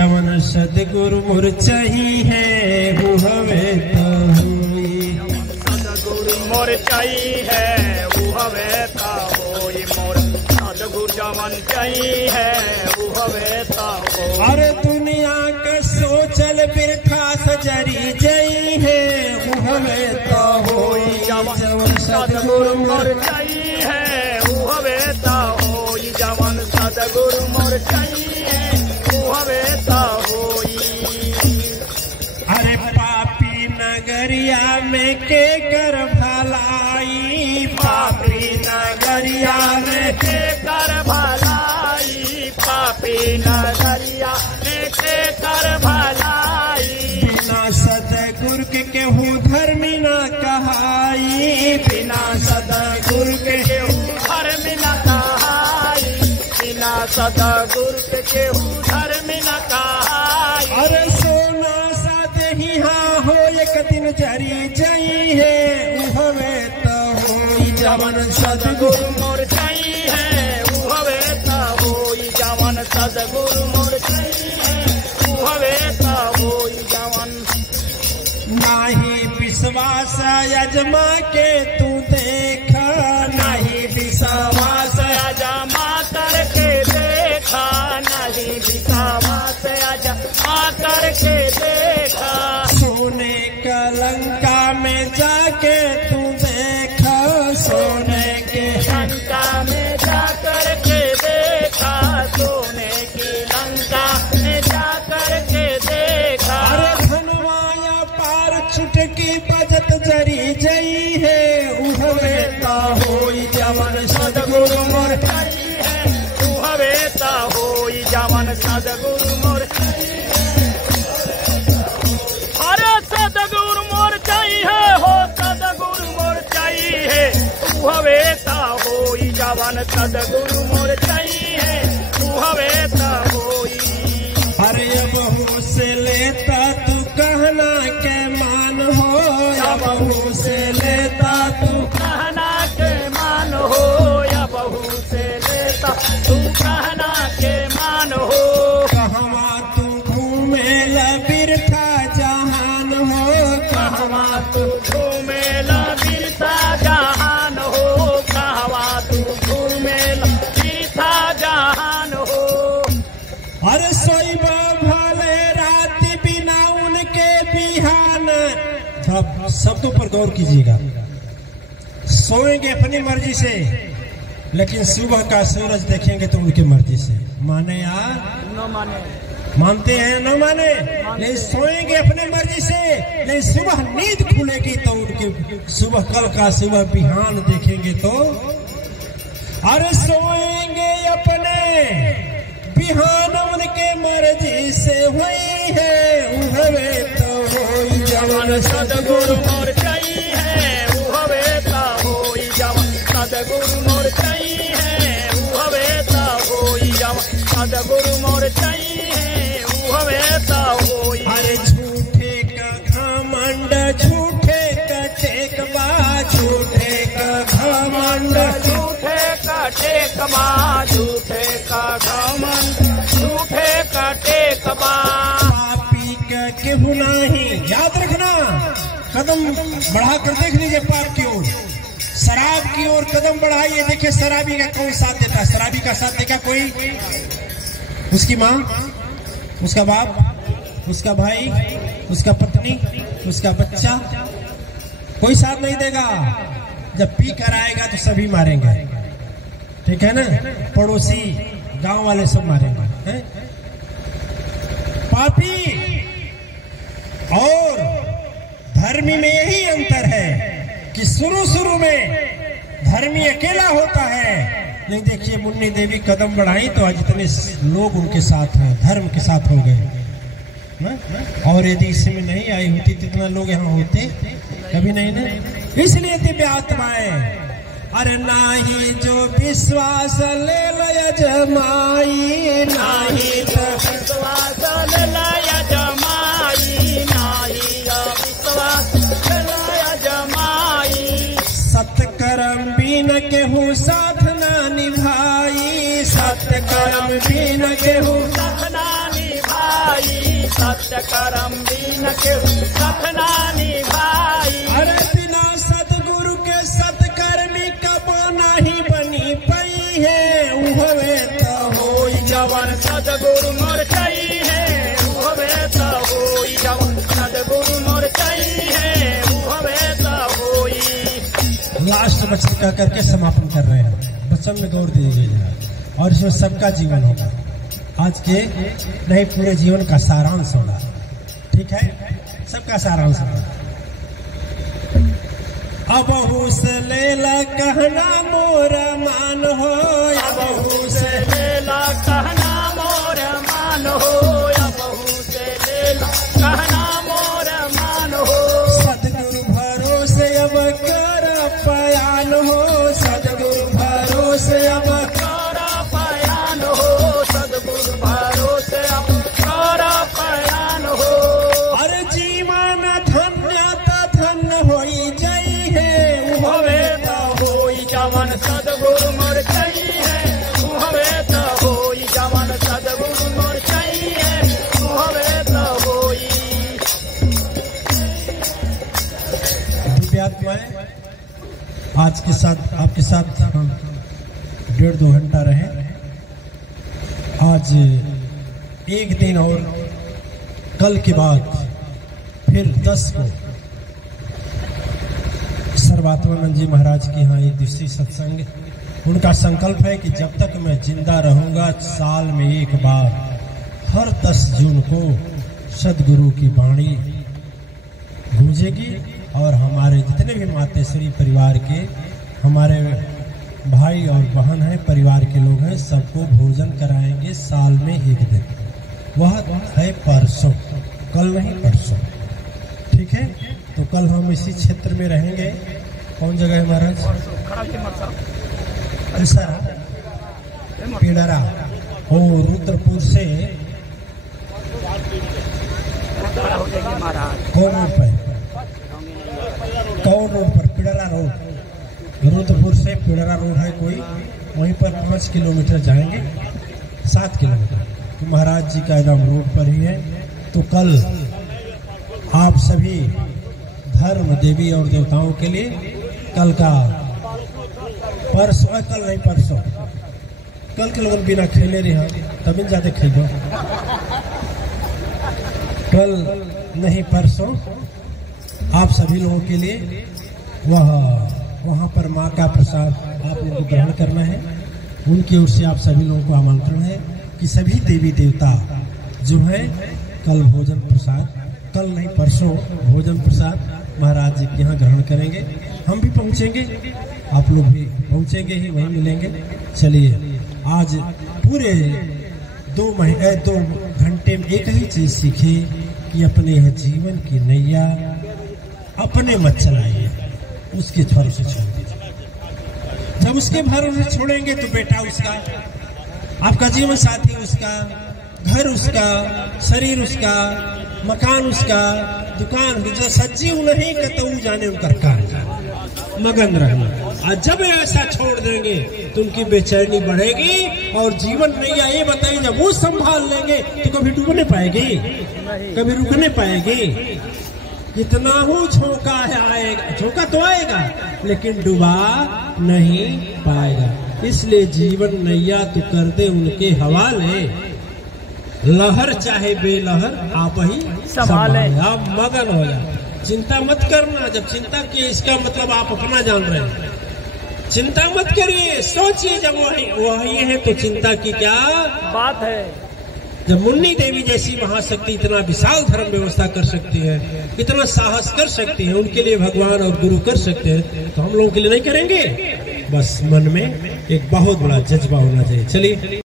जवन सदगुरु मोर चाही है वो हवे तो होई। सदगुरु मोर चाही है वो हवे तो होई। मोर सदगुरु जवन चाही है वो हवे तो होई। अरे दुनिया का सोचल बिरखा सजरी जई है वो हवे तो होई। जवन सदगुरु मोर चाही है वो हवे तो होई। जवन सदगुरु मोर चाही है वो हवे तो होई। अरे पापी नगरिया में के कर भलाई। पापी नगरिया में के कर भलाई। पापी नगरिया में के कर भलाई। बिना सदगुरु के केहू धर्मी न कहाई। बिना सदगुरु के केहू धर्म न कहाई। बिना सदगुरु के केहू धर्म न कहाई। अरे सोना सा देही हाँ हो एक दिन जरी जई है हवे तो होई। जवन सदगुरु मोर चाही है वो हवे तो होई। जवन सदगुरु मोर चाही है वो हवे तो होई। जवन नाही विश्वास अजमा के तू देखा। नाही विश्वास अजमा करके देखा। नहीं विश्वास अजमा करके देखा। सोने का लंका में जाके तू देखा। सोने के लंका में जाकर के देखा। सोने की लंका में जाकर के देखा। अरे धनवाया पार छुटकी बजत जरी जई है उहवे ता होई। जवन सदगुरु मोर चाही है वो हवे तो होई। जवन सदगुरु मोर अरे सदगुरु मोर चाही है हो। सदगुरु मोर चाही है वो हवे तो होई। जवन सदगुरु मोर चाही है वो हवे तो होई। अरे बहू से लेता तू कहना के मान हो। बहू से लेता तू कहना के मान हो। या बहू से लेता तू कहना के मान हो। कहवा तू घूमे बिरथा जहान हो। कहवा तू घूमेला बिरथा जहान हो। कहवा तू घूमेला बिरथा जहान हो। अरे सोईबा भले राति बिना उनके बिहान। शब्दों पर गौर कीजिएगा। सोएंगे अपनी मर्जी से लेकिन सुबह का सूरज देखेंगे तो उनकी मर्जी से। माने यार न माने मानते हैं न माने। लेकिन सोएंगे अपने मर्जी से लेकिन सुबह नींद खुलेगी तो उनके सुबह कल का सुबह बिहान देखेंगे तो। अरे सोएंगे अपने बिहान उनके मर्जी से हुई है उहवे तो होई। जवन सदगुरु मोर चाही है वो हवे तो होई। जवन सदगुरु मोर चाही है वो हवे तो होई। जवन सदगुरु मोर चाही है वो हवे तो होई। अरे झूठे का घमंड झूठे का टेकबा। झूठे का घमंड झूठे का टेकबा। झूठे का घमंड झूठे का टेकबा। पापी का केहू नहीं। याद रखना कदम बढ़ा कर देख लीजिए पाप की ओर। शराब की ओर कदम बढ़ाइए। देखिए शराबी का कौन साथ देता है। शराबी का साथ देगा कोई? उसकी माँ, उसका बाप, उसका भाई, उसका पत्नी, उसका बच्चा, कोई साथ नहीं देगा। जब पी कर आएगा तो सभी मारेंगे। ठीक है ना? पड़ोसी गांव वाले सब मारेंगे। पापी और धर्मी में यही अंतर है कि शुरू में धर्मी अकेला होता है। नहीं देखिए मुन्नी देवी कदम बढ़ाई तो आज इतने लोग उनके साथ हैं, धर्म के साथ हो गए। और यदि इसमें नहीं आई होती तो इतना लोग यहाँ होते कभी नहीं ना। इसलिए दिव्य आत्माएं अरे नाही जो विश्वास ले लया जमाई। नाही तो विश्वास लया जमाई। नाही विश्वास लया जमाई। सत्कर्म बिन केहू साथ ना निभाई। सत्कर्म बिन केहू साथ ना निभाई। सत्य कर्म बिन केहू साथ ना निभाई। अरे बिना सतगुरु के सतकर्मी कबो नहीं बनी पई है, उहवे तो होई जवन सदगुरु मोर चई है उहवे तो होई, जवन सदगुरु मोर चई है उहवे तो होई। लास्ट वचन का करके समापन कर रहे हैं। वचन में गौर दी गई है और इसमें सबका जीवन होगा, आज के नहीं पूरे जीवन का सारांश होगा। ठीक है, सबका सारांश होगा। अबहू से लेला कहना मोर मान हो, अबहू से लेला कहना मोर मान हो, अबहू से लेला कहना मोर मान हो। सदगुरु भरोसे अब कर पयान हो, सदगुरु भरोसे अब कर पयान हो, सदगुरु भरोसे अब कर पयान हो। अरे जीवन धन्य धन्य होई जई है, उहवे तो होई जवन सदगुरु मोर चई है उहवे तो होई, जवन सदगुरु मोर चई है उहवे तो होई। दिव्यात्माएं, आज के साथ आपके साथ हम 1.5-2 घंटा रहे। आज एक दिन और कल के बाद फिर 10 को सर्वात्मानंद जी महाराज के यहाँ एक दिवसीय सत्संग। उनका संकल्प है कि जब तक मैं जिंदा रहूंगा साल में एक बार हर 10 जून को सदगुरु की वाणी गूंजेगी और हमारे जितने भी मातेश्वरी परिवार के हमारे भाई और बहन हैं, परिवार के लोग हैं, सबको भोजन कराएंगे साल में एक दिन। वह है परसों, कल नहीं परसों। ठीक है, तो कल हम इसी क्षेत्र में रहेंगे। कौन जगह है महाराज? ऐसा पेड़रा और रुद्रपुर से कौन रोड पर पिड़रा रोड, रुद्रपुर से पिड़रा रोड है कोई, वहीं पर 5 किलोमीटर जाएंगे, 7 किलोमीटर तो महाराज जी का एकदम रोड पर ही है। तो कल आप सभी धर्म देवी और देवताओं के लिए कल का परसों, कल नहीं परसों, कल के लोग बिना खेले रहे तभी ज्यादा खेलो, कल नहीं परसों आप सभी लोगों के लिए वहाँ पर माँ का प्रसाद आप लोगों को ग्रहण करना है। उनकी ओर से आप सभी लोगों को आमंत्रण है कि सभी देवी देवता जो है कल भोजन प्रसाद, कल नहीं परसों भोजन प्रसाद महाराज जी के यहाँ ग्रहण करेंगे। हम भी पहुँचेंगे, आप लोग भी पहुँचेंगे ही, वहीं मिलेंगे। चलिए, आज पूरे 2 घंटे में एक ही चीज सीखी कि अपने यह जीवन की नैया अपने मत चलाइए, उसके भरोसे छोड़ दीजिए। जब उसके भरोसे छोड़ेंगे तो बेटा उसका, आपका जीवन साथी उसका, घर उसका, शरीर उसका, मकान उसका, दुकान जो सज्जी नहीं कतऊ जाने उनकर कार्य मगन रहना। और जब ऐसा छोड़ देंगे तो उनकी बेचैनी बढ़ेगी और जीवन नैया ये बताइए जब वो संभाल लेंगे तो कभी डूबने पाएगी, कभी रुकने पाएगी। कितना हो झोंका है आएगा, झोंका तो आएगा लेकिन डुबा नहीं पाएगा। इसलिए जीवन नैया तो कर दे उनके हवाले, लहर चाहे बेलहर आप ही संभाले, आप मगन हो जाए। चिंता मत करना, जब चिंता की इसका मतलब आप अपना जान रहे हैं। चिंता मत करिए, सोचिए जब वही है तो चिंता की क्या बात है। जब मुन्नी देवी जैसी महाशक्ति इतना विशाल धर्म व्यवस्था कर सकती है, इतना साहस कर सकती है, उनके लिए भगवान और गुरु कर सकते हैं, तो हम लोगों के लिए नहीं करेंगे? बस मन में एक बहुत बड़ा जज्बा होना चाहिए। चलिए।